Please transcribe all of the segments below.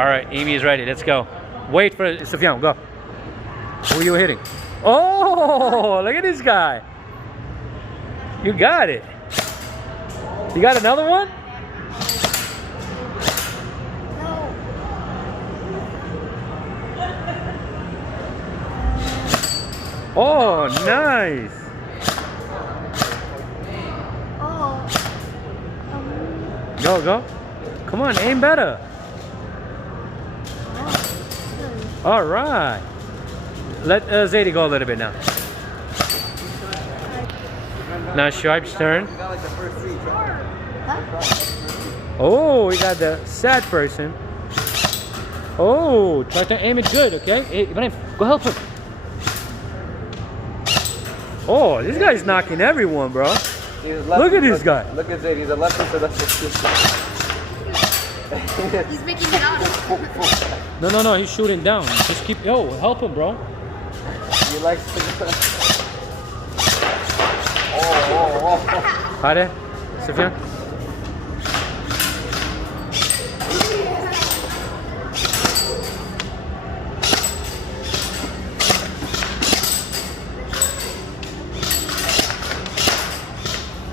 All right, Amy is ready. Let's go. Wait for Sufyan. Go. Who are you hitting? Oh, look at this guy. You got it. You got another one? Oh, nice. Go, go. Come on, aim better. All right. Let Zadie go a little bit now. Now Shoaib's turn. Oh, we got the sad person. Oh, try to aim it good, okay? Hey, Ibrahim, go help him. Oh, this guy's knocking everyone, bro. Look at this guy. Look at Zadie. He's a lefty, so that's He's making it out. No, he's shooting down. Just keep, help him, bro. He likes to. Oh. Hadi, Sufyan.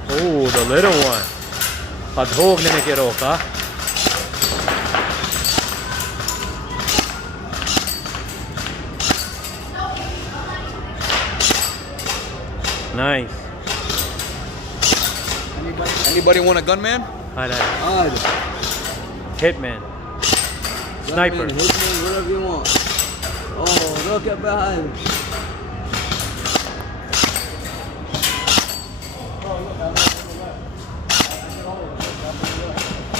Oh, the little one. Adhog na nakiro ka. Nice. Anybody want a gunman? Hadi. Hitman. Sniper. Hitman, whatever you want. Oh, look at behind.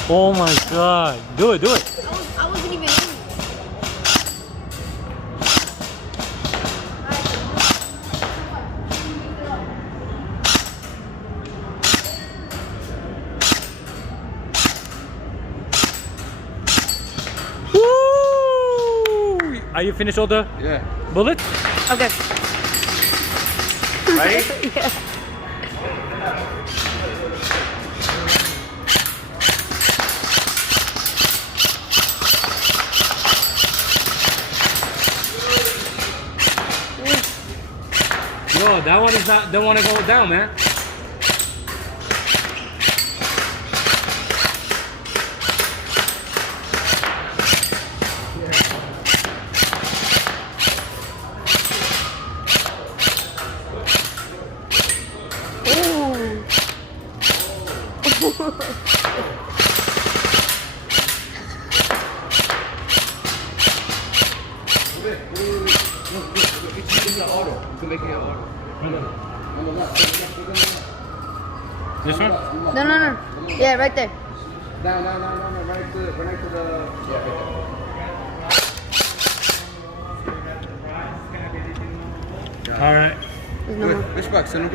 Oh my god. Do it. I wasn't even in. Woo! Are you finished all the bullets? Okay. Ready? Yeah. Yo, that one is not, don't want to go down, man. This one? No. Yeah, right there. No, right to the. Yeah, All right. There's no more. Which box? I'm I'm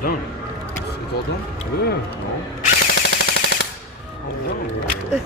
done. It's all done? Yeah. I'm done.